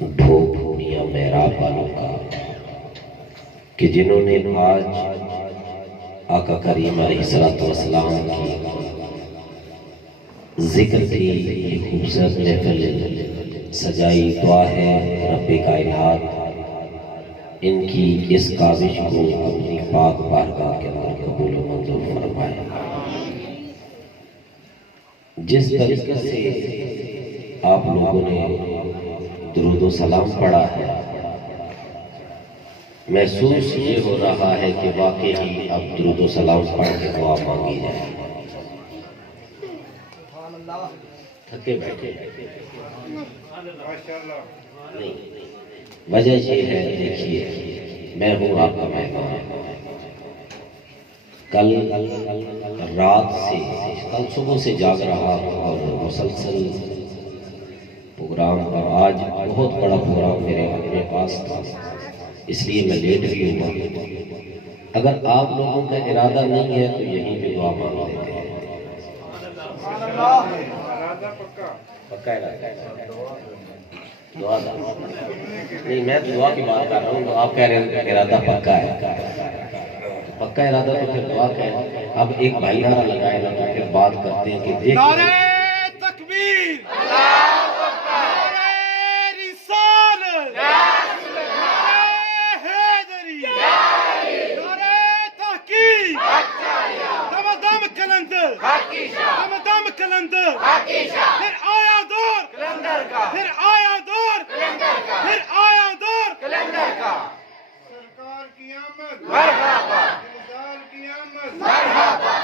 ڈھوک میاں محراب والوں کا کہ جنہوں نے آج آقا کریم علیہ السلام کی ذکر کی یہ خوبصورت محفل سجائی، دعا ہے رب کائنات ان کی اس کاوش کو اپنی پاک بارگاہ کے اندر قبول و منظور فرمائے۔ جس طریقے سے آپ لوگوں نے درود و سلام پڑھا ہے، محسوس یہ ہو رہا ہے کہ واقعی اب درود و سلام پڑھ کے دعا مانگی جائے۔ تھکے بیٹھے نہیں، وجہ یہ ہے، دیکھیے میں ہوں آپ کا مہمان۔ کل رات سے، کل صبح سے جاگ رہا ہوں اور مسلسل پروگرام، اور آج بہت بڑا پروگرام میرے پاس تھا، اس لیے میں لیٹ بھی ہوا۔ اگر آپ لوگوں کا ارادہ نہیں ہے تو یہیں پہ دعا مانگ لیتے ہیں۔ پکا ارادہ دعا نہیں، میں دعا کی بات کر رہا ہوں، آپ کہہ رہے ہیں ارادہ پکا ہے۔ پکا ارادہ تو پھر دعا کا ہے۔ اب ایک بھائی نعرہ لگائے نا تو پھر بات کرتے ہیں کہ دیکھ نعرہ تکبیر، اللہ اکبر، نعرہ رسالت، نعرہ حیدری، نعرہ تحقیق، دم دم کلندر، دم دم کلندر، پھر آیا دور کلندر کا، پھر آیا دور کلندر کا، پھر آیا دور کلندر کا۔ سرکار کی آمد مرحبا، سرکار کی آمد مرحبا۔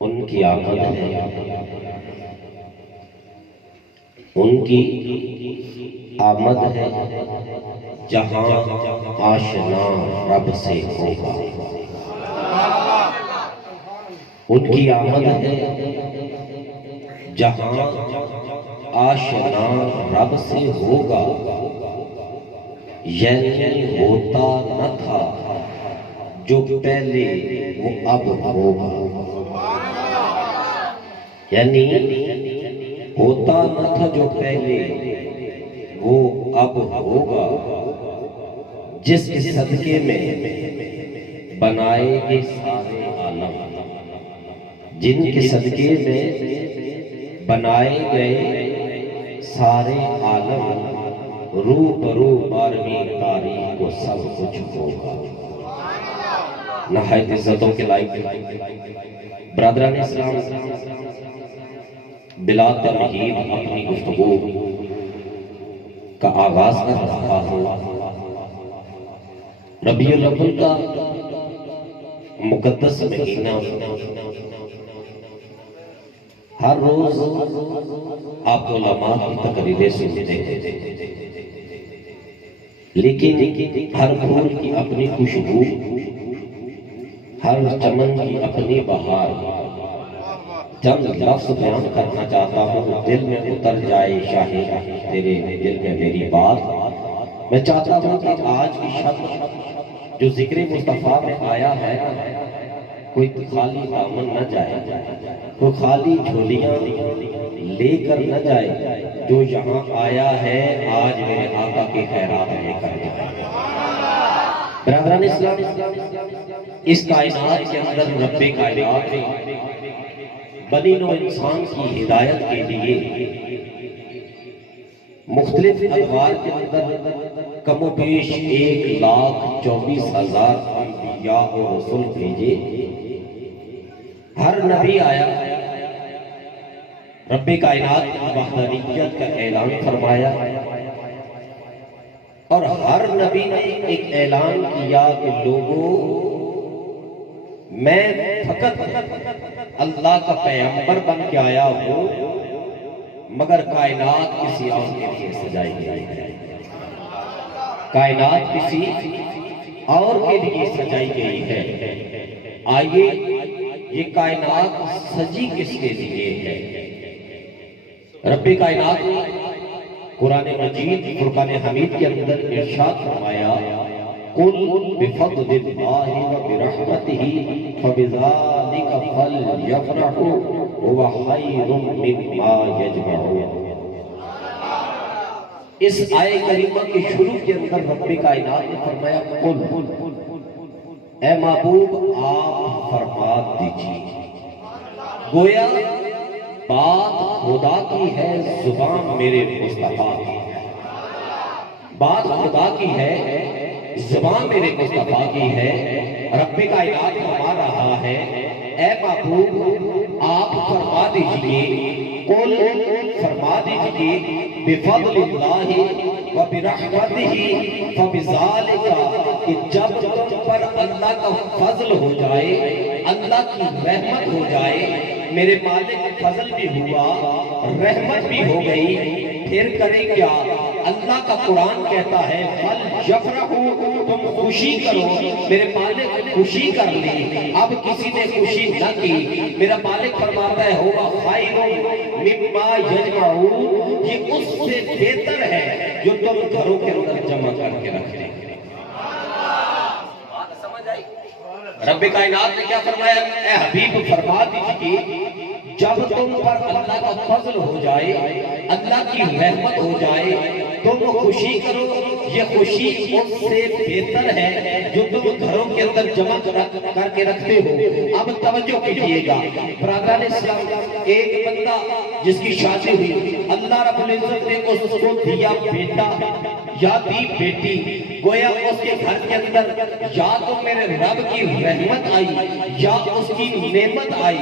ان کی آمد ہے، ان کی آمد ہے جہاں آشنا رب سے ہوگا۔ ان کی آمد ہے جہاں آشنا رب سے ہوگا، یعنی ہوتا نہ تھا جو پہلے وہ اب ہوگا، یعنی ہوتا نہ تھا جو پہلے وہ اب ہوگا، جس کے صدقے میں بنائے گے سارے عالم، جن کے صدقے میں بنائے گئے سارے عالم، رو برو بارہویں تاریخ کو سب کچھ ہوگا۔ نہایت عزتوں کے لائق برادران اسلام، بلا تمہید اپنی گفتگو کا آغاز کر رہا ہوں۔ ربیع الاول کا مقدس مہینہ، ہر روز آپ علماء کی تقریریں سنتے ہیں، لیکن ہر پھول کی اپنی خوشبو، ہر چمن کی اپنی بہار۔ چند لفظ بیان کرنا چاہتا ہوں، دل میں اتر جائے شاہد تیرے دل میں میری بات۔ میں چاہتا ہوں کہ آج کی شب جو ذکر مصطفیٰ میں آیا ہے، کوئی خالی دامن نہ جائے، کوئی خالی جھولیاں لے کر نہ جائے، جو یہاں آیا ہے آج میرے آقا کی خیرات لے کر جائے۔ برادران اسلام، اس کائنات کے اندر رب کائنات نے بنی نوع انسان کی ہدایت کے لیے مختلف ادوار کے اندر کم و بیش 1,24,000 انبیاء و رسول بھیجے۔ ہر نبی آیا، رب کائنات کی وحدانیت کا اعلان فرمایا، اور ہر نبی نے ایک اعلان کیا کہ لوگوں، میں فقط اللہ کا پیغمبر بن کے آیا ہوں، مگر کائنات کسی اور کے لیے سجائی گئی ہے، کائنات کسی اور کے لیے سجائی گئی ہے۔ آئیے یہ کائنات سجی کس کے لیے ہے؟ رب کائنات نے قرآن مجید فرقان حمید کے اندر ارشاد فرمایا، قُلْ بِفَضْلِ اللَّهِ وَبِرَحْمَتِهِ فَبِذَلِكَ فَلْيَفْرَحُوا هُوَ خَيْرٌ مِّمَّا يَجْمَعُونَ۔ اس آئے کریمہ کے شروع کے اندر رب کائنات نے فرمایا قل اے محبوب آپ فرما دیجیے. گویا بات خدا کی ہے، زبان میرے مصطفیٰ کی ہے. بات خدا کی ہے، زبان میرے مصطفیٰ کی ہے. رب کائنات فرما رہا ہے اے محبوب آپ فرما دیجئے، قل فرما دیجئے بفضل اللہ و برحمتہ فبذالک، کہ جب تم پر اللہ کا فضل ہو جائے، اللہ کی رحمت ہو جائے، میرے مالک فضل بھی ہوا، رحمت بھی ہو گئی، پھر کریں کیا؟ اللہ کا قرآن کہتا ہے فَلْيَفْرَحُوا، تم خوشی کرو. میرے مالک خوشی کر لی. اب کسی نے خوشی نہ کی، میرا مالک فرماتا ہے ہوا خَيْرٌ مِمَّا يَجْمَعُونَ، یہ اس سے بہتر ہے جو تم گھروں کے اندر جمع کر کے رکھتے ہیں. رب کائنات نے کیا فرمایا؟ اے حبیب فرما دیجئے جب تم پر اللہ کا فضل ہو جائے، اللہ کی رحمت ہو جائے، تم خوشی کرو. یہ خوشی اس سے بہتر ہے جو تم گھروں کے اندر جمع کر کے رکھتے ہو. اب توجہ کیجئے گا برادران اسلام، ایک بندہ جس کی شادی ہوئی، اللہ رب العزت نے اس کو دیا بیٹا یا دی بیٹی. گویا اس کے گھر کے اندر یا تو میرے رب کی رحمت آئی یا اس کی نعمت آئی.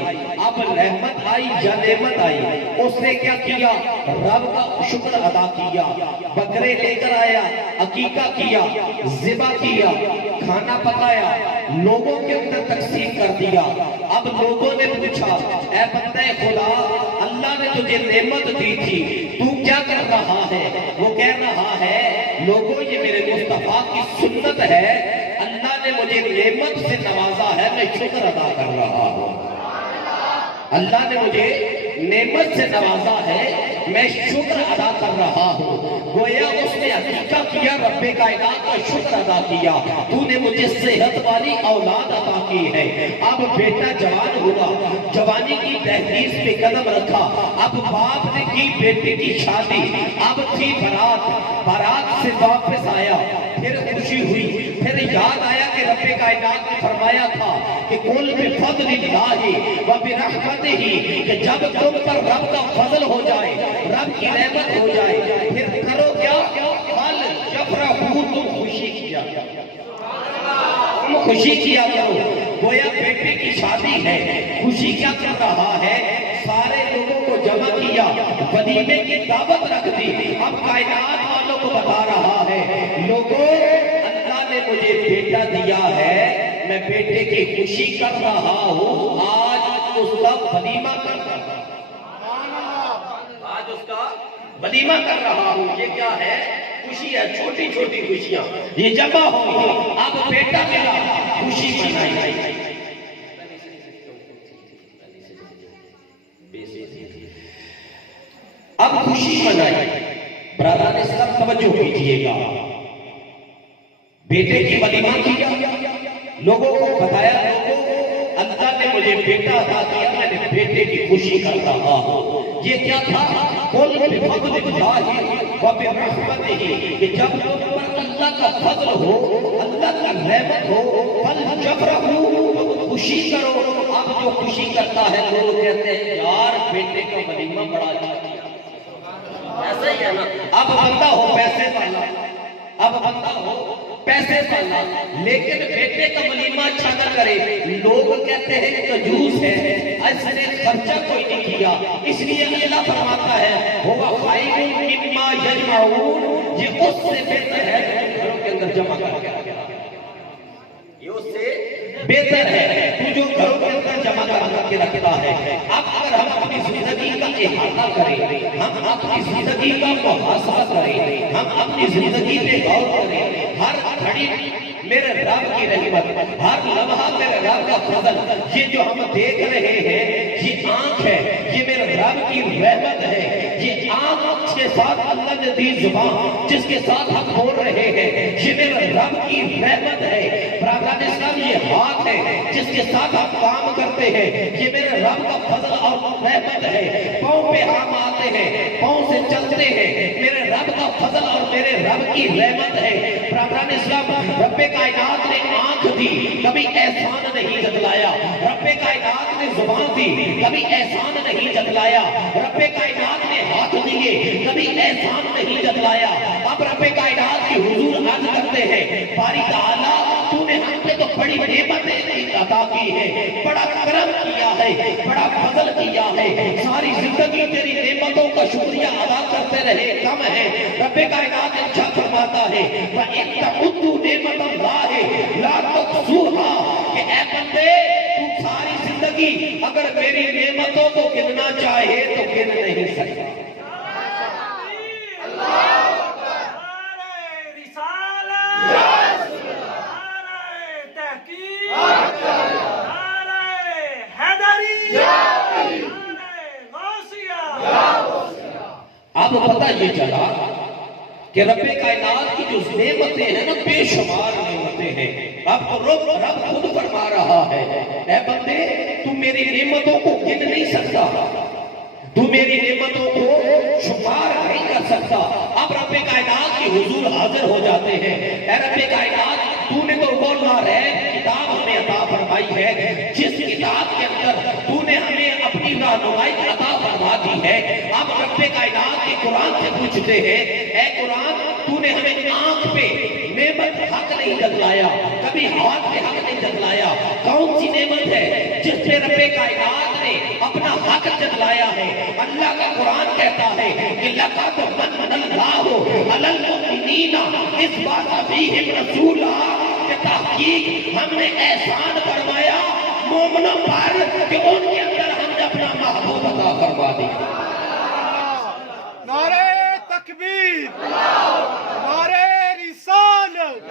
اب رحمت آئی یا نعمت آئی، اس نے کیا کیا؟ رب کا شکر ادا کیا، بکرے لے کر آیا، عقیقہ کیا، ذبح کیا، کھانا پکایا، لوگوں کے اندر تقسیم کر دیا. اب لوگوں نے پوچھا اے بندہ خدا، اللہ نے تجھے نعمت دی تھی، تو کیا کر رہا ہے؟ وہ کہہ رہا ہے لوگوں یہ میرے مصطفیٰ کی سنت ہے، اللہ نے مجھے نعمت سے نوازا ہے، میں شکر ادا کر رہا ہوں. اللہ نے مجھے نعمت سے نوازا ہے، میں شکر ادا کر رہا ہوں. گویا اس نے عقیقہ کیا، رب کائنات کا شکر ادا کیا، تو نے مجھے صحت والی اولاد عطا کی ہے. اب بیٹا جوان ہوا، جوانی کی دہلیز پہ قدم رکھا. اب باپ نے کی بیٹے کی شادی، اب تھی بارات سے واپس آیا، پھر خوشی ہوئی، پھر یاد آیا کہ رب کائنات نے فرمایا تھا کہ قل بفضل اللہ و برحمتہ، کہ جب تم پر رب کا فضل ہو جائے، رب کی رحمت ہو جائے، پھر کرو کیا؟ فَلْيَفْرَحُوا، تم خوشی کیا، تم خوشی کیا کرو. گویا بیٹے کی شادی ہے، خوشی کیا کر رہا ہے؟ سارے لوگوں کو جمع کیا، ولیمے کی دعوت رکھ دی. اب کائنات والوں کو بتا رہا ہے لوگوں، اللہ نے مجھے بیٹا دیا ہے، میں بیٹے کی خوشی کر رہا ہوں. آج اس کا ولیمہ کر رہا ہوں، آج اس کا ولیمہ کر رہا ہوں. یہ کیا ہے؟ خوشی ہے، چھوٹی چھوٹی خوشیاں یہ جمع ہوں گی. اب بیٹا میرا خوشی منائی. اب خوشی منائی. برادران اسلام توجہ کیجئے گا، بیٹے کی ولیمہ کیا، لوگوں کو بتایا لوگوں اللہ نے مجھے بیٹا عطا کیا، میں نے بیٹے کی خوشی کر رہا ہوں. یہ کیا تھا؟ قل بفضل اللہ و برحمتہ، کہ جب تم پر اللہ کا فضل ہو، اللہ کا رحمت ہو، فَلْيَفْرَحُوا، تم خوشی کرو. اب جو خوشی کرتا ہے لوگ کہتے ہیں یار بیٹے کا ولیمہ بڑا اچھا کیا. ایسا ہی ہے نا، اب بندہ ہو پیسے والا، اب بندہ ہو پیسے والا، لیکن بیٹے کا ولیمہ اچھا نہ کرے، لوگ کہتے ہیں کنجوس ہے، ایسے نے خرچہ کوئی نہیں کیا. اس لیے اللہ فرماتا ہے ہوا خَيْرٌ مِمَّا يَجْمَعُونَ، یہ اس سے بہتر ہے جو گھروں کے اندر جمع کر کے رکھا. یہ اس سے بہتر ہے تو جو گھروں کے اندر جمع کر کے رکھتا ہے. اب اگر ہم اپنی زندگی کا احاطہ کریں، ہم اپنی زندگی کا محاسبہ کریں، ہم اپنی زندگی پہ غور کریں، ہر گھڑی میرے رب کی رحمت، ہر لمحہ میرے رب کا فضل، یہ جو ہم دیکھ رہے ہیں یہ آنکھ ہے، یہ میرے رب کی رحمت ہے. یہ آنکھ کے ساتھ اللہ نے دی زبان جس کے ساتھ ہم بول رہے ہیں، یہ میرے رب کی رحمت ہے. برادران اسلام یہ ہاتھ ہے جس کے ساتھ ہم کام کرتے ہیں، یہ میرے رب کا فضل اور رحمت ہے. پاؤں پہ ہم آتے ہیں، پاؤں سے چلتے ہیں، میرے رب رب کا فضل اور میرے رب کی رحمت ہے۔ برادران اسلام، رب کائنات نے آنکھ دی، کبھی احسان نہیں جتلایا۔ رب کائنات نے زبان دی، کبھی احسان نہیں جتلایا۔ رب کائنات نے ہاتھ دیے، کبھی احسان نہیں جتلایا۔ اب رب کائنات کی حضور عرض کرتے ہیں، باری تعالیٰ تو نے ہم پہ تو بڑی نعمتیں عطا کی ہے، بڑا کرم کیا ہے، بڑا فضل کیا ہے، ساری زندگی تیری نعمتوں کا شکریہ ادا کرتے رہے کم ہے۔ رب کائنات ارشاد فرماتا ہے وَإِن تَعُدُّوا نِعْمَتَ اللَّهِ لَا تُحْصُوهَا، کہ اے بندے تو ساری زندگی اگر میری نعمتوں کو گننا چاہے تو گن نہیں سکتا۔ اب پتہ یہ چلا کہ رب کائنات کی جو نعمتیں ہیں نا بے شمار نعمتیں ہیں۔ اب رب خود فرما رہا ہے اے بندے تو میری نعمتوں کو گن نہیں سکتا، تو میری نعمتوں کو شمار نہیں کر سکتا۔ اب رب کائنات کی حضور حاضر ہو جاتے ہیں، اے رب کائنات تو نے تو وہ ناریب کتاب ہمیں عطا فرمائی ہے، جس کتاب کے اندر تو نے ہمیں اپنی رہنمائی عطا فرما دی ہے۔ اب رب کائنات کے قرآن سے پوچھتے ہیں اے قرآن تو نے ہمیں آنکھ پہ نعمت حق نہیں جتلایا، کبھی ہاتھ پہ حق نہیں جتلایا، کون سی نعمت ہے جس پہ رب کائنات نے اپنا حق جتلایا ہے؟ اللہ کا قرآن کہتا ہے کہ لَقَدْ مَنَّ اللَّهُ عَلَى الْمُؤْمِنِينَ إِذْ بَعَثَ فِيهِمْ رَسُولًا، کہ تحقیق ہم نے احسان فرمایا مومنوں پر کہ ان کے اندر ہم نے اپنا محبوب عطا فرما دیا۔ نعرہ تکبیر، نعرہ رسالت،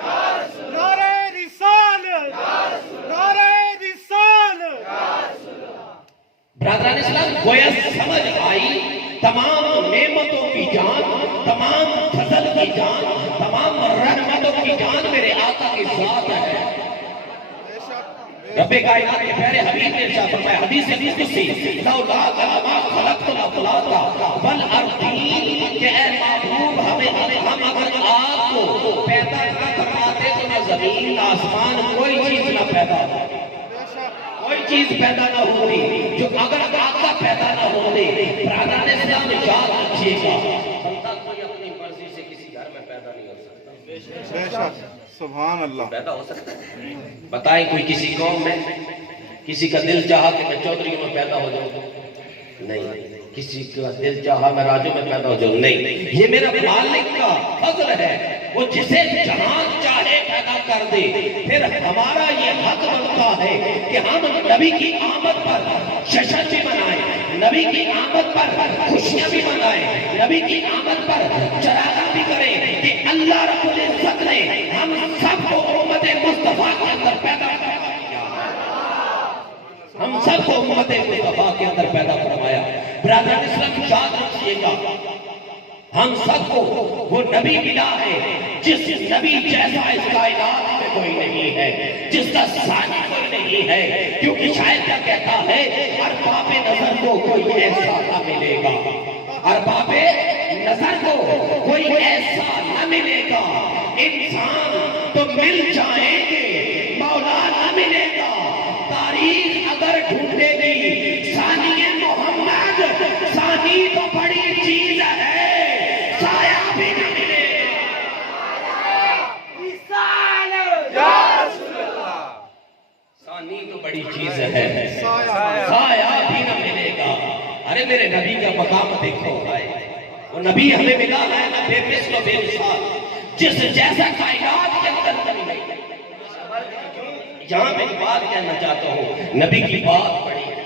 نعرہ رسالت، نعرہ رسالت۔ برادران اسلام، گویا سمجھ آئی تمام نعمتوں کی جان، تمام فضل کی جان، تمام رحمتوں کی جان میرے آقا کی ذات ہے۔ رب کائنات کے پیارے حبیب نے ارشاد فرمایا حدیث قدسی لولا ما خلقت الافلاک والارضین، کہ اے محبوب ہم اگر آپ کو پیدا نہ فرماتے تو نہ زمین آسمان کوئی چیز نہ پیدا ہوتی، کوئی چیز پیدا نہ ہوتی جو اگر آپ کا پیدا نہ ہوتے۔ برادران اسلام یاد رکھیے گا بندہ کوئی اپنی مرضی سے کسی گھر میں پیدا نہیں ہو سکتا۔ بے شک، سبحان اللہ۔ پیدا ہو سکتا ہے؟ بتائیں کوئی کسی قوم میں کسی کا دل چاہا کہ میں چودھریوں میں پیدا ہو جاؤں؟ نہیں۔ کسی کا دل چاہا میں راجوں میں پیدا ہو جاؤں؟ نہیں۔ یہ میرا مالک کا فضل ہے، وہ جسے جہاں چاہے پیدا کر دے۔ پھر ہمارا یہ حق بنتا ہے کہ ہم نبی کی آمد پر جشن بھی منائیں، نبی کی آمد پر خوشیاں بھی منائیں، نبی کی آمد پر چراغاں بھی کریں کہ اللہ رب العزت نے ہم سب کو امت مصطفیٰ کے اندر پیدا کیا، ہم سب کو امت مصطفیٰ کے اندر پیدا فرمایا۔ برادران اسلام یاد رکھیے گا ہم سب کو وہ نبی ملا ہے جس نبی جیسا اس کائنات میں کوئی نہیں ہے، جس کا ثانی کوئی نہیں ہے، کیونکہ شاید کیا کہتا ہے ارباب نظر کو کوئی ایسا نہ ملے گا، ارباب نظر کو کوئی ایسا نہ ملے گا، انسان تو مل جائیں گے مولا نہ ملے گا، تاریخ اگر ڈھونڈے گی ثانی محمد، ثانی تو بڑی چیز ہے، سایہ بھی نہ ملے گا، ثانی تو بڑی چیز ہے، سایہ بھی نہ ملے گا۔ ارے میرے نبی کا مقام دیکھو، وہ نبی ہمیں ملا ہے نہ بے مثل و بے مثال، جس جیسا کائنات کے اندر کبھی نہیں۔ یہاں میں بات کہنا چاہتا ہوں، نبی کی بات بڑی ہے،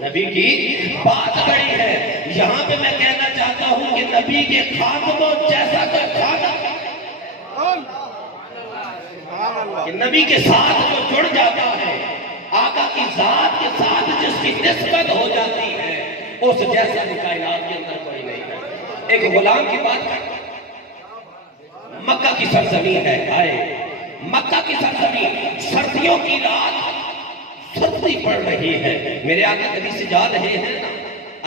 نبی کی بات بڑی ہے۔ یہاں پہ میں کہنا چاہتا ہوں کہ نبی کے خاتموں جیسا کوئی خاتم، کہ نبی کے ساتھ جو جڑ جاتا ہے، آقا کی ذات کے ساتھ جس کی نسبت ہو جاتی ہے، اس جیسا بھی کائنات کے اندر کوئی نہیں ہے۔ ایک غلام کی بات کرتا ہوں، مکہ کی سرزمین ہے، آئے مکہ کی سرزمین، سردیوں کی رات سردی پڑ رہی ہے، میرے آقا کبھی سے جا رہے ہیں نا،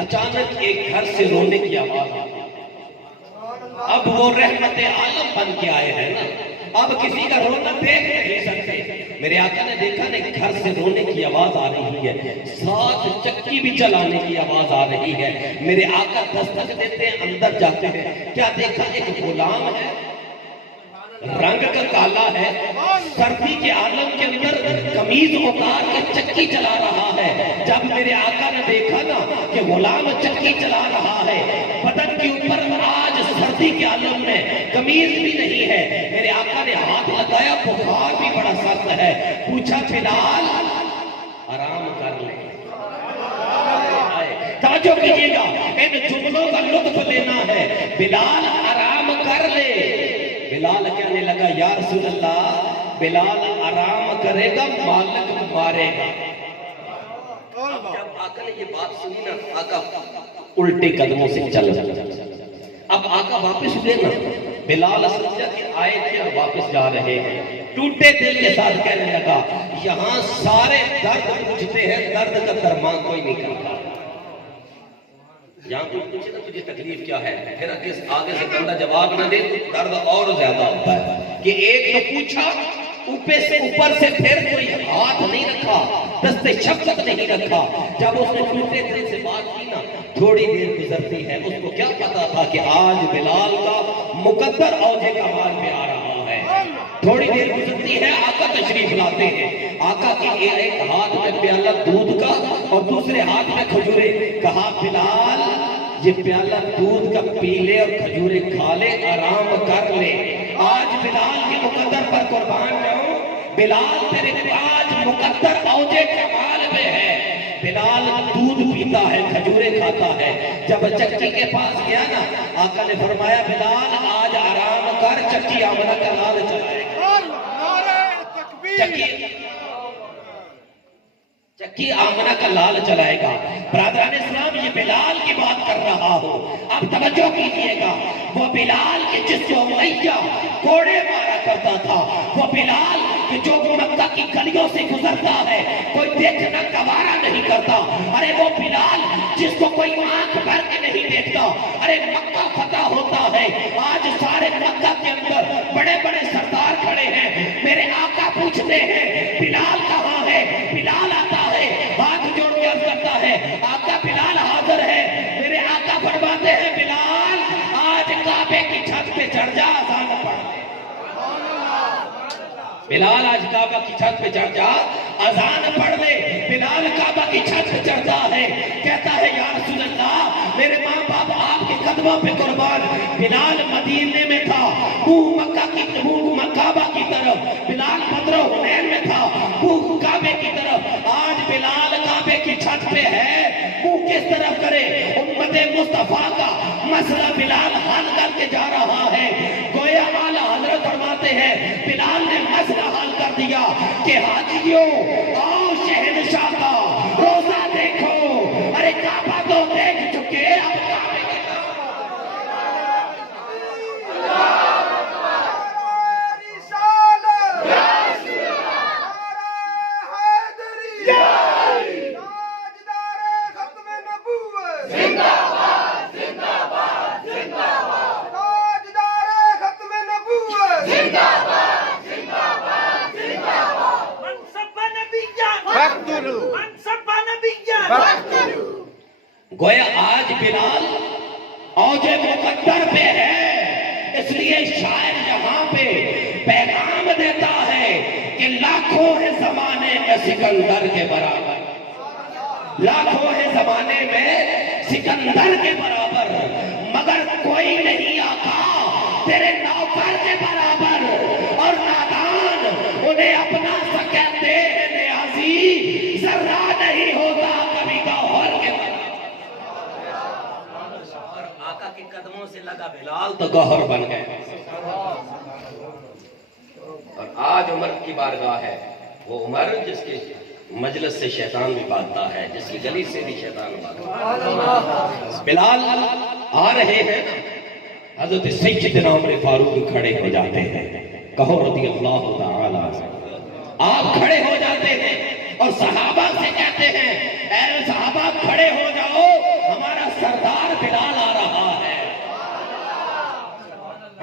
اچانک ایک گھر سے رونے کی آواز آتی ہے، اب وہ رحمت عالم بن کے آئے ہیں نا، اب کسی کا رونا دیکھ نہیں سکتے۔ میرے آقا نے دیکھا نہیں گھر سے رونے کی آواز آ رہی ہے، ساتھ چکی بھی چلانے کی آواز آ رہی ہے۔ میرے آقا دستک دیتے ہیں، اندر جاتے ہیں، کیا دیکھا؟ ایک غلام ہے، رنگ کا کالا ہے، سردی کے عالم کے اندر قمیض اتار کے چکی چلا رہا ہے۔ جب میرے آقا نے دیکھا نا کہ غلام چکی چلا رہا ہے، بدن کے اوپر آج سردی کے عالم میں قمیض بھی نہیں ہے، میرے آقا نے ہاتھ لگایا، بخار بھی بڑا سخت ہے، پوچھا بلال آرام کر لے۔ توجہ کیجئے گا، ان جملوں کا لطف لینا ہے، بلال آرام کر لے۔ بلال کہنے لگا یا رسول اللہ، بلال آرام کرے گا مالک مارے گا۔ جب آقا نے یہ بات سنی نا، آقا الٹے قدموں سے چل رہا۔ اب آقا واپس ہوئے نا، بلال سمجھا کہ آئے تھے اور واپس جا رہے ہیں، ٹوٹے دل کے ساتھ کہنے لگا یہاں سارے درد پوچھتے ہیں، درد کا درمان کوئی نہیں کرتا۔ یہاں کوئی پوچھے نا تجھے تکلیف کیا ہے، پھر آگے سے بندہ جواب نہ دے، درد اور زیادہ ہوتا ہے کہ ایک تو پوچھا، اوپر سے پھر کوئی ہاتھ نہیں رکھا، دست شفقت نہیں رکھا۔ جب اس نے ٹوٹے دل سے بات کی نا، تھوڑی دیر گزرتی ہے، اس کو کیا پتا تھا کہ آج بلال کا مقدر اوج کمال میں آ رہا ہے۔ تھوڑی دیر گزرتی ہے، آقا تشریف لاتے ہیں، آقا کے ایک ہاتھ میں پیالہ دودھ کا اور دوسرے ہاتھ میں کھجورے، کہا بلال یہ پیالہ دودھ کا پی لے اور کھجورے کھا لے، آرام کر لے۔ آج بلال کے مقدر پر قربان جاؤں، بلال تیرے آج مقدر اوج کمال میں ہے۔ بلال دودھ پیتا ہے، کھجورے کھاتا ہے۔ جب چکی کے پاس گیا نا، آقا نے فرمایا بلال آج آرام کر، چکی آمنہ کا لال چلائے گا۔ چکی آمنہ کا لال چلائے گا۔ برادران اسلام، یہ بلال کی بات کر رہا ہو، اب توجہ کیجئے گا، وہ بلال کے جس کو امیہ کوڑے مارا کرتا تھا، وہ بلال کہ جو مکہ کی گلیوں سے گزرتا ہے کوئی دیکھنا گوارا نہیں کرتا، ارے وہ بلال جس کو کوئی آنکھ بھر کے نہیں دیکھتا، ارے مکہ فتح ہوتا ہے، آج سارے مکہ کے اندر بڑے بڑے سردار کھڑے ہیں، میرے آقا پوچھتے ہیں بلال کہاں ہے؟ بلال آتا ہے، ہاتھ جوڑ کے عرض کرتا ہے آقا بلال حاضر ہے۔ میرے آقا فرماتے ہیں بلال آج کعبے کی چھت پہ چڑھ جا، اذان پڑھ دے۔ بلال آج کعبہ کی چھت پہ چڑھ جا، اذان پڑھ لے۔ بلال کعبہ کی چھت پہ چڑھتا ہے، کہتا ہے یا رسول اللہ میرے ماں باپ آپ کے قدموں پہ قربان۔ بلال مدینے میں تھا، منہ کعبہ کی طرف، بلال بدر و حنین میں تھا، منہ کعبے کی طرف۔ آج بلال کعبے کی چھت پہ ہے، منہ کس طرف کرے؟ امت مصطفیٰ کا مسئلہ بلال حل کر کے جا رہا ہے۔ گویا اعلیٰ حضرت فرماتے ہیں بلال نے مسئلہ حل کر دیا کہ حاجیوں آؤ شہنشاہ کا روزہ دیکھو، ارے کعبہ تو دیکھ چکے، اب کعبے کی گویا آج بلال اوج مقدر پہ ہے، اس لیے شاعر یہاں پہ پیغام دیتا ہے کہ لاکھوں ہے زمانے میں سکندر کے برابر، لاکھوں ہے زمانے میں سکندر کے برابر، مگر کوئی نہیں آقا تیرے نوکر کے برابر، اور نادان انہیں اپنا سا کہتے ہیں نیازی، ذرہ نہیں ہوتا کبھی گوہر کے برابر۔ آقا کے قدموں سے لگا بلال تو گوہر بن گئے۔ اور آج عمر کی بارگاہ ہے، وہ عمر جس کے مجلس سے شیطان بھی بھاگتا ہے، جس کی گلی سے بھی شیطان بھاگتا ہے۔ بلال آ رہے ہیں، حضرت سیدنا عمر فاروق کھڑے ہو جاتے ہیں، کہو رضی اللہ تعالی عنہ۔ آپ کھڑے ہو جاتے ہیں اور صحابہ سے کہتے ہیں اے صحابہ کھڑے ہو جاؤ، ہمارا سردار بلال آ رہا ہے۔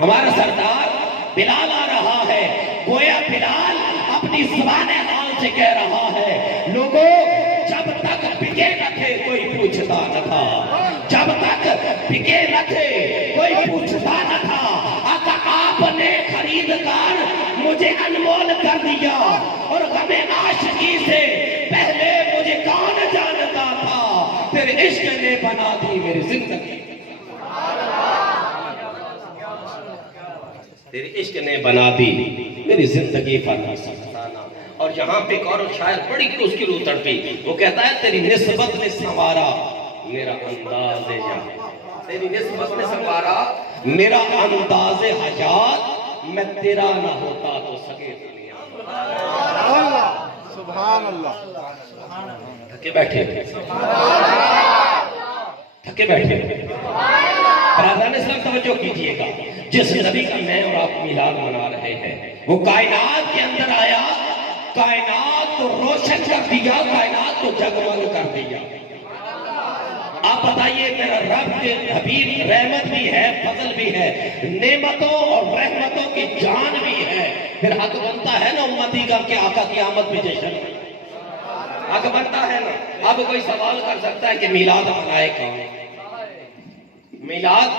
ہمارا سردار بلال آ رہا ہے، گویا بلال اپنی زبان حال سے کہہ رہا ہے، لوگوں جب تک بکے نہ تھے کوئی پوچھتا نہ تھا، جب تک بکے نہ تھے کوئی پوچھتا نہ تھا، آقا آپ نے خرید کر مجھے انمول کر دیا، اور غم عاشقی سے پہلے مجھے کون جانتا تھا، تیرے عشق نے بنا دی میری زندگی، تیرے عشق نے بنا دی میری زندگی فانوس۔ اور یہاں پہ ایک اور شاعر بڑی اس کی روح تڑپی، وہ کہتا ہے تیری نسبت نے سنوارا میرا انداز حیات، تیری نسبت نے سنوارا میرا انداز حیات، میں تیرا نہ ہوتا تو سگے دنیا۔ اللہ سبحان اللہ، تھکے بیٹھے تھکے بیٹھے برادران اسلام توجہ کیجئے گا، جس نبی کا میں اور آپ میلاد منا رہے ہیں وہ کائنات کے اندر آیا، کائنات کو روشن کر دیا، کائنات کو جگمگ کر دیا۔ آپ بتائیے میرا رب کے حبیب رحمت بھی ہے، فضل بھی ہے، نعمتوں اور رحمتوں کی جان بھی ہے، پھر حق بنتا ہے نا امتی کا کہ آقا کی آمد پہ جشن، حق بنتا ہے نا۔ اب کوئی سوال کر سکتا ہے کہ میلاد منائے کون، میلاد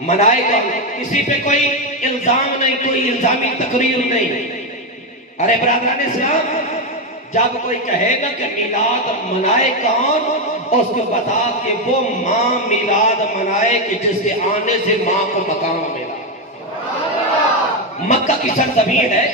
منائے کون، کسی پہ کوئی الزام نہیں، کوئی الزامی تقریر نہیں۔ ارے برادران اسلام، جب کوئی کہے گا کہ میلاد منائے کون، اس کو بتا کہ وہ ماں میلاد منائے کہ جس کے آنے سے ماں کو مقام ملا۔ مکہ کی سرزمین ہے،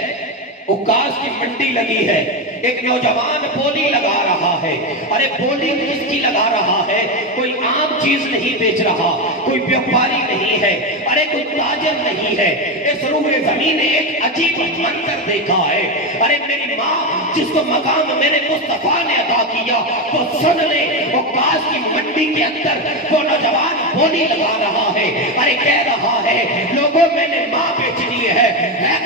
عکاظ کی منڈی لگی ہے، ایک نوجوان بولی لگا رہا ہے، ارے بولی کس کی لگا رہا ہے، کوئی عام چیز نہیں بیچ رہا، کوئی بیوپاری نہیں ہے، ارے کوئی تاجر نہیں ہے، اس روح زمین نے ایک عجیب منظر دیکھا ہے، ارے میری ماں جس کو مقام میرے مصطفیٰ نے عطا کیا وہ سن لے، عکاظ کی منڈی کے اندر وہ نوجوان بولی لگا رہا ہے، ارے کہہ رہا ہے لوگوں میں نے ماں بیچ لی ہے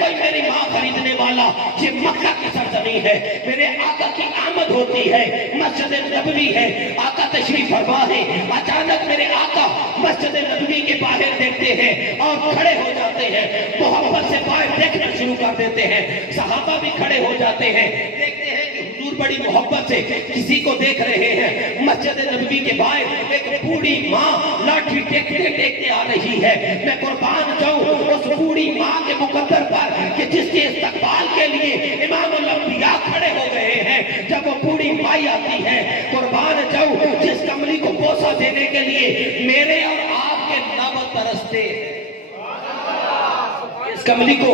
کوئی میری ماں خریدنے والا، یہ مکہ کی سرزمین ہے، میرے آقا کی آمد ہوتی ہے، مسجد نبوی ہے، آقا تشریف فرما ہے، اچانک میرے آقا مسجد نبوی کے باہر دیکھتے ہیں اور کھڑے ہو جاتے ہیں، محبت سے باہر دیکھنا شروع کر دیتے ہیں، صحابہ بھی کھڑے ہو جاتے ہیں، دیکھتے ہیں کہ حضور بڑی محبت سے کسی کو دیکھ رہے ہیں، مسجد نبوی کے باہر ایک بوڑھی ماں لاٹھی ٹیکتے آ رہی ہے، میں قربان جاؤں اس بوڑھی ماں کے مقدر پر کہ جس کے استقبال کے لیے امام الانبیاء کھڑے ہو گئے ہیں، جب وہ بوڑھی مائی آتی ہے، قربان جاؤں جس کملی کو بوسہ دینے کے لیے میرے اور آپ کے لب ترستے ہیں، اس کملی کو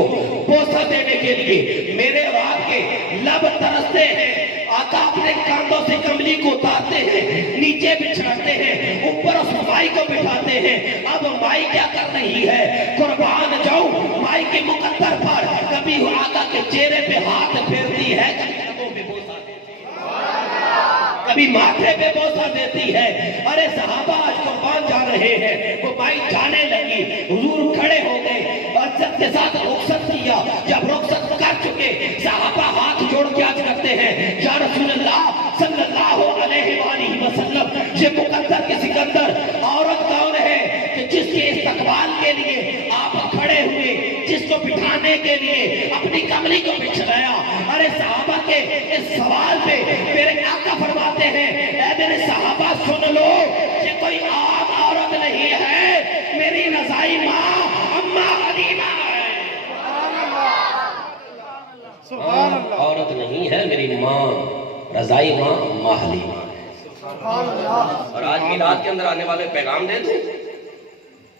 بوسہ دینے کے لیے میرے اور آپ کے لب ترستے ہیں، آقا اپنے کاندھوں سے کملی کو اتارتے ہیں، نیچے بچھاتے ہیں، اوپر اس مائی کو بٹھاتے ہیں، اب مائی کیا کر رہی ہے، قربان جاؤں مائی کے مقدر پر کبھی آقا کے چہرے پہ ہاتھ پھیرتی ہے، کبھی لبوں پہ بوسہ دیتی ہے، کبھی ماتھے پہ بوسہ دیتی ہے، ارے صحابہ آج قربان جا رہے ہیں، وہ مائی جانے لگی، حضور کھڑے ہو گئے، عزت کے ساتھ رخصت کیا، جب رخصت کر چکے صحابہ ہاتھ جوڑ کے عرض کرتے ہیں یا رسول اللہ صلی اللہ علیہ وآلہ وسلم، یہ مقدر کے سکندر عورت کون ہے کہ جس کے استقبال کے لیے آپ کھڑے ہوئے، جس کو بٹھانے کے لیے اپنی کملی کو بچھایا؟ ارے صحابہ کے اس سوال پہ میرے آقا فرماتے ہیں اے میرے صحابہ سن لو، یہ کوئی عام عورت نہیں ہے، میری رضائی ماں اماں حلیمہ ہے، سبحان اللہ، عورت نہیں ہے میری ماں رضائی ماں اماں حلیمہ۔ اور آج میلاد کے اندر آنے والے پیغام دے دیں،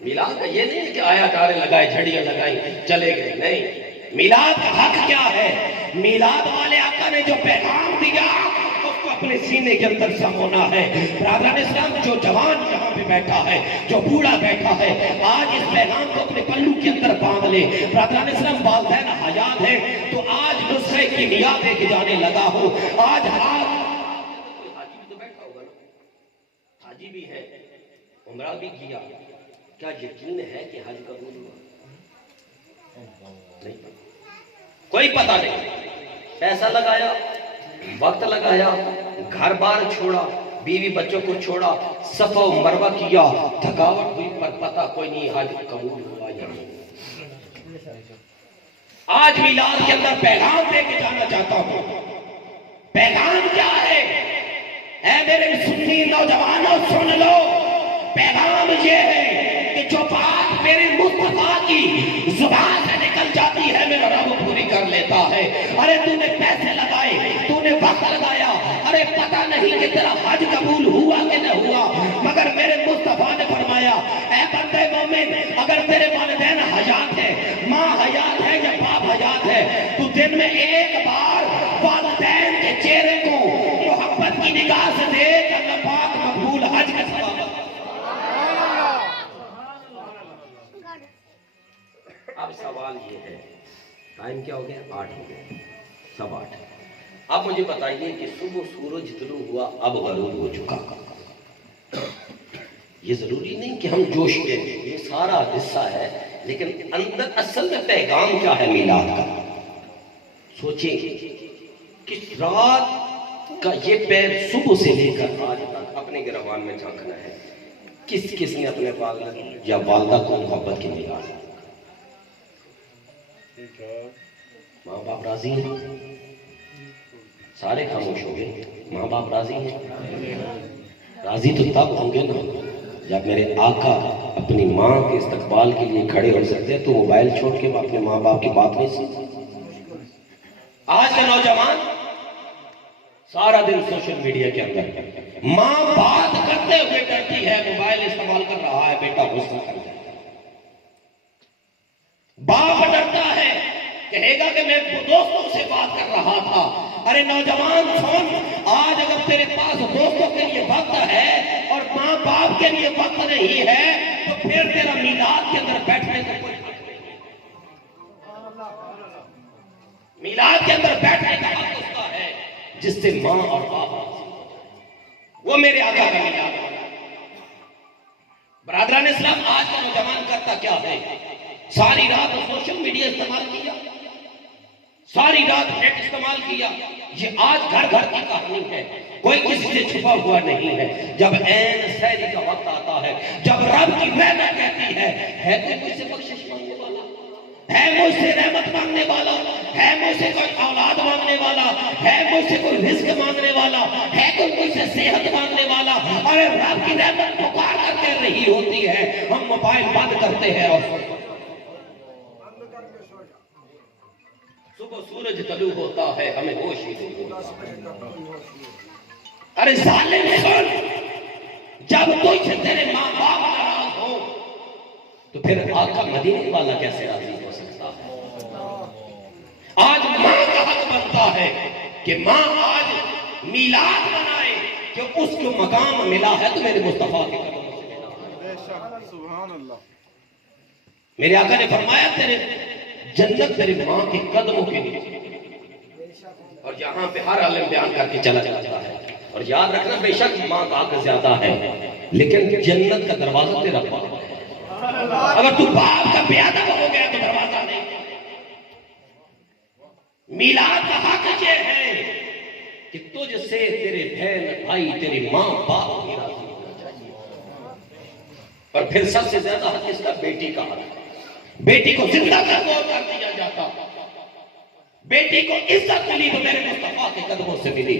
میلاد کا یہ نہیں کہ آیا کارے لگائے جھڑیاں لگائیں چلے گئے، نہیں، میلاد کا حق کیا ہے؟ میلاد والے آقا نے جو پیغام دیا اس کو اپنے سینے کے اندر سمونا ہے۔ برادران اسلام، جو جوان یہاں پہ بیٹھا ہے، جو بوڑھا بیٹھا ہے، آج اس پیغام کو اپنے پلو کے اندر باندھ لے۔ برادران اسلام، والدین حیات ہیں تو آج نسخے کی نیا دے کے جانے لگا ہو، آج حاجی بھی تو بیٹھا ہوگا نا، حاجی بھی ہے، عمرہ بھی کیا، کیا یقین ہے کہ حج قبول ہوا؟ نہیں، کوئی پتہ نہیں، پیسہ لگایا، وقت لگایا، گھر بار چھوڑا، بیوی بچوں کو چھوڑا، صفا و مروہ کیا، تھکاوٹ ہوئی، پر پتہ کوئی نہیں حج قبول ہوا یا نہیں۔ آج میلاد کے اندر پیغام دے کے جانا چاہتا ہوں. پیغام کیا ہے؟ اے میرے سنی نوجوانوں سن لو. پیغام یہ ہے کہ جو بات میرے مصطفیٰ کی زبان سے نکل جاتی ہے میرا رب پوری کر لیتا ہے. ارے تو نے پیسے لگائے, تو نے وقت لگایا, ارے پتہ نہیں کہ تیرا حج قبول ہوا کہ نہ ہوا, مگر میرے مصطفیٰ نے فرمایا اے بندے مومن, اگر تیرے والدین حیات ہے, ماں حیات ہے یا باپ حیات ہے, تو دن میں ایک بار والدین کے چہرے کو محبت کی نگاہ سے دیکھ, اللہ پاک مقبول حج کا ثواب. اب سوال یہ ہے, ٹائم کیا ہو گیا؟ 8 ہو گئے, 8:15. اب مجھے بتائیے کہ صبح سورج طلوع ہوا, اب غروب ہو چکا. یہ ضروری نہیں کہ ہم جوش میں, یہ سارا حصہ ہے, لیکن اندر اصل میں پیغام کیا ہے میلاد کا؟ سوچیں کس رات کا یہ پیر صبح سے لے کر آج تک اپنے گرہوان میں جھانکنا ہے. کس نے اپنے والد یا والدہ کو محبت کی نگاہ؟ ماں باپ راضی ہیں؟ سارے خاموش ہو گئے. ماں باپ راضی ہیں؟ راضی تو تب ہوں گے نا جب میرے آقا اپنی ماں کے استقبال کے لیے کھڑے ہو سکتے ہیں. تو موبائل چھوڑ کے اپنے ماں باپ کی بات نہیں سنتے. آج کا نوجوان سارا دن سوشل میڈیا کے اندر, ماں بات کرتے ہوئے ڈرتی ہے, موبائل استعمال کر رہا ہے, بیٹا غصہ کر جائے. باپ ڈرتا ہے, کہے گا کہ میں دوستوں سے بات کر رہا تھا. ارے نوجوان سن, آج اگر تیرے پاس دوستوں کے لیے وقت ہے اور ماں باپ کے لیے وقت نہیں ہے, تو پھر تیرا میلاد کے اندر بیٹھنے کا کوئی حق نہیں ہے. میلاد کے اندر بیٹھنے کا حق اس کا ہے جس سے ماں اور باپ راضی ہو جائے. وہ میرے آقا کا میلاد ہے. برادران اسلام, آج کا نوجوان کرتا کیا ہے؟ ساری رات سوشل میڈیا استعمال کیا, ساری رات نیٹ استعمال کیا. یہ آج گھر گھر کی کہانی ہے, کوئی کسی سے چھپا ہوا نہیں ہے. جب عین سحری کا وقت آتا ہے, جب رب کی رحمت کہتی ہے کوئی مجھ سے بخشش مانگنے والا, ہے مجھ سے رحمت مانگنے والا, ہے مجھ سے کوئی اولاد مانگنے والا, ہے مجھ سے کوئی رزق مانگنے والا, ہے کوئی مجھ سے صحت مانگنے والا. ارے رب کی رحمت پکار کر کے رہی ہوتی ہے, ہم موبائل بند کرتے ہیں اور صبح سورج طلوع ہوتا ہے, ہمیں ہوش ہی نہیں ہوتا. ارے ظالم سن, جب تجھ سے تیرے ماں باپ ناراض ہو تو پھر آقا مدینے والا کیسے راضی ہو سکتا ہے؟ آج ماں کا حق بنتا ہے کہ ماں آج میلاد منائے, کہ اس کو مقام ملا ہے تو میرے مصطفیٰ کے قدموں سے ملا ہے. بے شک, سبحان اللہ. میرے آقا نے فرمایا تیرے جنت تیرے ماں کے قدموں کے نیچے. اور یہاں پہ ہر عالم بیان کر کے چلا جاتا ہے. اور یاد رکھنا, بے شک ماں کا حق زیادہ ہے, لیکن جنت کا دروازہ تیرا باپ ہے. اگر تو باپ کا بے ادب ہو گیا تو دروازہ نہیں. میلاد کا حق یہ ہے کہ تجھ سے تیرے بہن بھائی تیری ماں باپ کی راضی ہونا چاہیے. اور پھر سب سے زیادہ حق اس کا بیٹی کا حق ہے. بیٹی کو زندہ کر دیا جاتا, بیٹی کو عزت ملی تو میرے مصطفیٰ کے قدموں سے ملی.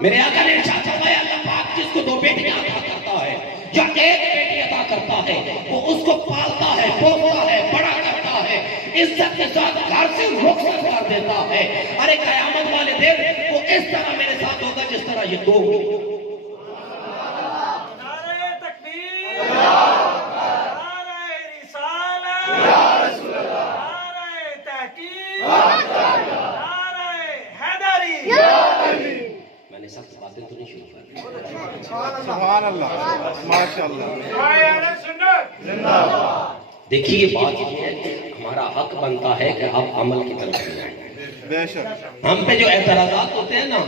میرے آقا نے ارشاد فرمایا, اللہ پاک جس کو 2 بیٹیاں عطا کرتا ہے یا 1 بیٹی عطا کرتا ہے, وہ اس کو پالتا ہے, پوستا ہے, بڑا کرتا ہے, عزت کے ساتھ گھر سے رخصت کر دیتا ہے. ارے قیامت والے دن وہ اس طرح میرے ساتھ ہوگا جس طرح یہ 2 ہوگی. میں نے سخت باتیں تو نہیں شروع کر. سبحان اللہ, ماشاء اللہ. دیکھیے بات یہ ہے کہ ہمارا حق بنتا ہے کہ آپ عمل کی طرف جائیں. بے شک. ہم پہ جو اعتراضات ہوتے ہیں نا,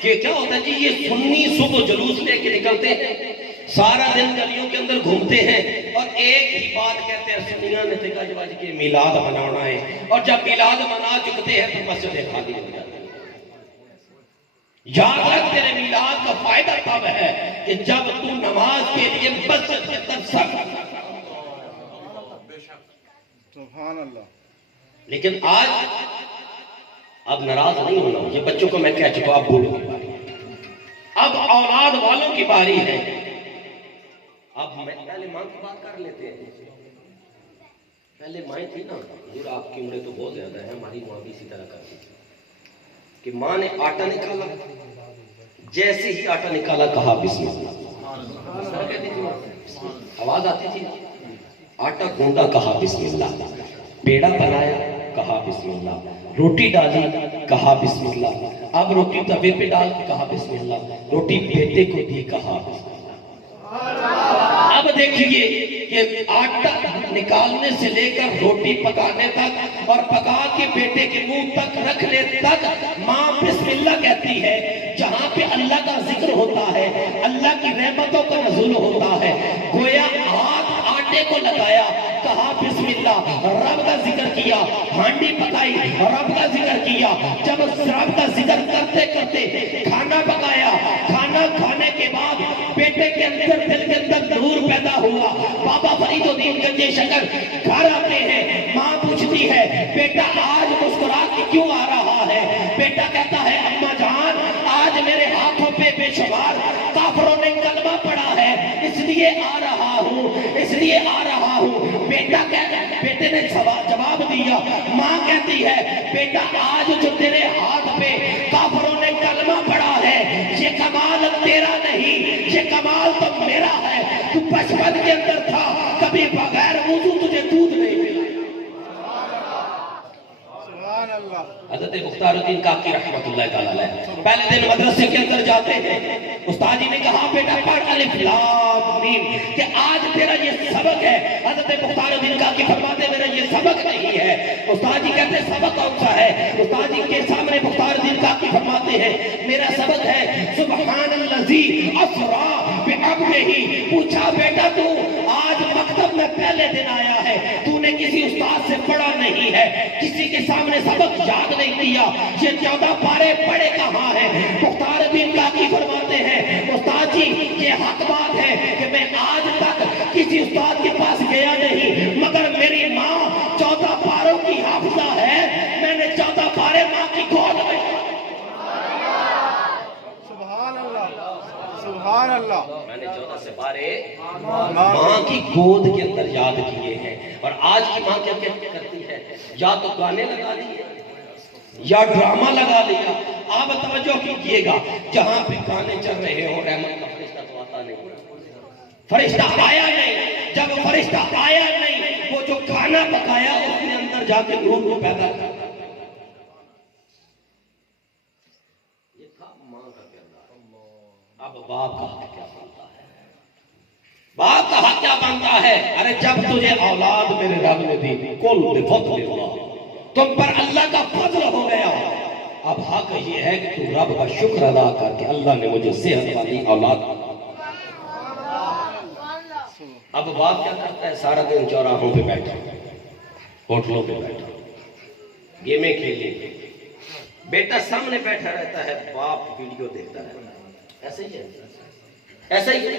کہ کیا ہوتا ہے کہ یہ سنی صبح جلوس لے کے نکلتے ہیں, سارا دن گلیوں کے اندر گھومتے ہیں اور ایک ہی بات کہتے ہیں, سنیاں نے تکا جواج کے میلاد منانا ہے, اور جب میلاد منا چکتے ہیں تو مسجدیں خالی ہو جاتی ہیں. یاد رکھ, تیرے میلاد کا فائدہ تب ہے کہ جب تو نماز کے لیے مسجد کے اندر سب. سبحان اللہ. لیکن آج اب ناراض نہیں ہونا. یہ بچوں کو میں کہہ چکا ہوں، اب بولو کی باری، اب اولاد والوں کی باری ہے. اب میں پہلے ماں کی بات کر لیتے ہیں. پہلے مائیں تھی نا، حضور آپ کی عمریں تو بہت زیادہ ہے، ہماری ماں بھی اسی طرح کرتی تھی کہ ماں نے آٹا نکالا، جیسے ہی آٹا نکالا کہا بسم اللہ. کہتی تھی آواز آتی تھی. آٹا گوندا کہا بسم اللہ، پیڑا بنایا کہا بسم اللہ، روٹی ڈالی کہا بسم اللہ، اب روٹی توے پہ ڈال کے کہا بسم اللہ، روٹی بیٹے کو دی کہا بسم اللہ. اب دیکھیے یہ آٹا نکالنے سے لے کر روٹی پکانے تک اور پکا کے بیٹے کے منہ تک رکھنے تک ماں بسم اللہ کہتی ہے. جہاں پہ اللہ کا ذکر ہوتا ہے، اللہ کی رحمتوں کا نزول ہوتا ہے، گویا ہاتھ آٹے کو لگایا کہا بسم اللہ، رب کا ذکر کیا، ہانڈی پکائی رب کا ذکر کیا. جب رب کا ذکر کرتے کرتے کھانا پکایا، کھانا کھانے کے بعد بیٹے کے اندر دل کے اندر نور پیدا ہوا. بابا فرید الدین گنجے شکر گھر آتے ہیں، ماں پوچھتی ہے بیٹا آج مسکرا کے کیوں آ رہا ہے؟ بیٹا کہتا ہے اماں جان آج میرے ہاتھوں پہ بے شمار کافروں نے کلمہ پڑھا ہے، اس لیے آ رہا ہوں، اس لیے آ رہا ہوں. بیٹے نے جواب دیا. ماں کہتی ہے بیٹا آج جو تیرے ہاتھ پہ کافروں نے کلمہ پڑھا ہے یہ کمال تیرا نہیں، یہ کمال تو میرا ہے. تو بچپن کے اندر تھا، کبھی بغیر وضو تجھے دودھ نہیں ملا. سبحان اللہ. حضرت مختار الدین کاکی رحمت اللہ تعالیٰ علیہ پہلے دن مدرسے کے اندر جاتے ہیں. استاد جی نے کہا بیٹا پڑھ الف لام میم کہ آج تیرا یہ سبق ہے. حضرت مختار الدین کاکی فرماتے میرا یہ سبق نہیں ہے. استاد جی کہتے سبق کون سا ہے؟ استاد جی کے سامنے مختار الدین کاکی فرماتے ہیں میرا سبق ہے سبحان الذی اسرا بعبدہ. پوچھا بیٹا تو آج مکتب میں پہلے دن آیا ہے، تو نے کسی استاد سے پڑھا نہیں ہے، کسی کے سامنے سبق یاد نہیں کیا، یہ 14 پارے پڑھے کہاں ہیں؟ مختار الدین کاکی فرماتے ہیں استاد جی یہ حق بات ہے کہ میں آج تک کسی استاد کے پاس گیا نہیں، مگر میری ماں 14 پاروں کی حافظہ ہے، میں نے 14 پارے ماں کی گود میں. سبحان اللہ. سبحان اللہ. میں نے 14 سے پارے ماں کی گود کے اندر یاد کیے ہیں. اور آج کی ماں کیا کرتی ہے؟ یا تو گانے لگا لیے یا ڈرامہ لگا لیا. آپ توجہ کیجئے گا جہاں پہ گانے چل رہے ہو رحمت کا فرشتہ تو آتا نہیں، فرشتہ آیا نہیں. جب فرشتہ آیا نہیں وہ جو کھانا پکایا اس نے اندر جا کے نور کو پیدا کر. یہ تھا ماں کا کردار. اب باپ کا حق کیا بنتا ہے؟ باپ کا حق کیا بنتا ہے؟ ارے جب تجھے اولاد میرے رب نے دی کل بفضل اللہ، تم پر اللہ کا فضل ہو گیا. اب حق یہ ہے کہ تو رب کا شکر ادا کر کے اللہ نے مجھے صحت والی اولاد. اب باپ کیا کرتا ہے؟ سارا دن چوراہوں پہ بیٹھا، ہوٹلوں پہ بیٹھا، گیمیں کھیلیں. بیٹا سامنے بیٹھا رہتا ہے، باپ ویڈیو دیکھتا رہتا ہے. ایسے ہی ہے، ایسا ہی ہے.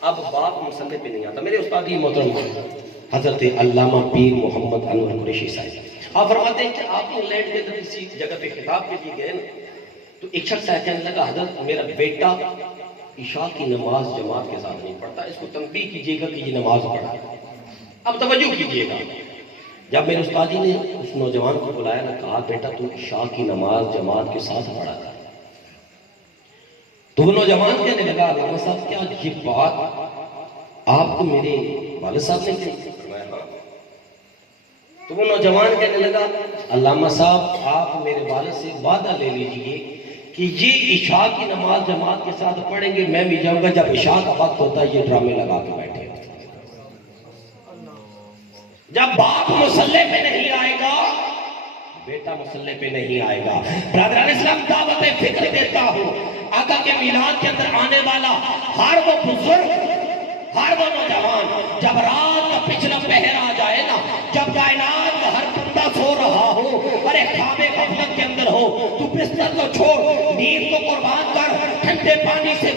اب باپ مسئلے پہ نہیں آتا. میرے استاد محترم حضرت علامہ پیر محمد انور قریشی صاحب آپ فرماتے ہیں کہ آپ انگلینڈ کے اندر کسی جگہ پہ خطاب کے لیے گئے نا، تو ایک شخص ہے کہنے لگا حضرت میرا بیٹا عشاء کی نماز جماعت کے ساتھ نہیں پڑھتا، اس کو تنبیہ کیجئے گا کہ یہ نماز پڑھا. اب توجہ کیجئے گا جب میرے استاد جی نے اس نوجوان کو بلایا نا، کہا بیٹا تو عشاء کی نماز جماعت کے ساتھ پڑھا تھا. تو وہ نوجوان کہنے لگا علامہ صاحب کیا یہ بات آپ کو میرے والد صاحب نے کہی؟ فرمایا ہاں. تو وہ نوجوان کہنے لگا علامہ صاحب آپ میرے والد سے وعدہ لے لیجئے کہ یہ عشاء کی نماز جماعت کے ساتھ پڑھیں گے، میں بھی جاؤں گا. جب عشاء کا وقت ہوتا ہے یہ ڈرامے لگا کے بیٹھے. جب باپ مصلی پہ نہیں آئے گا بیٹا مصلی پہ نہیں آئے گا. برادران اسلام دعوت فکر دیتا ہوں آقا کے میلاد کے اندر آنے والا ہر وہ بزرگ، ہر وہ نوجوان جب رات کا پچھلا پہر آ جائے نا، جب کائنات کا ہر بندہ سو رہا ہو اور ایک خواب غفلت کے اندر ہو، تو بستر کو چھوڑ، نیند کو قربان کر، ٹھنڈے پانی سے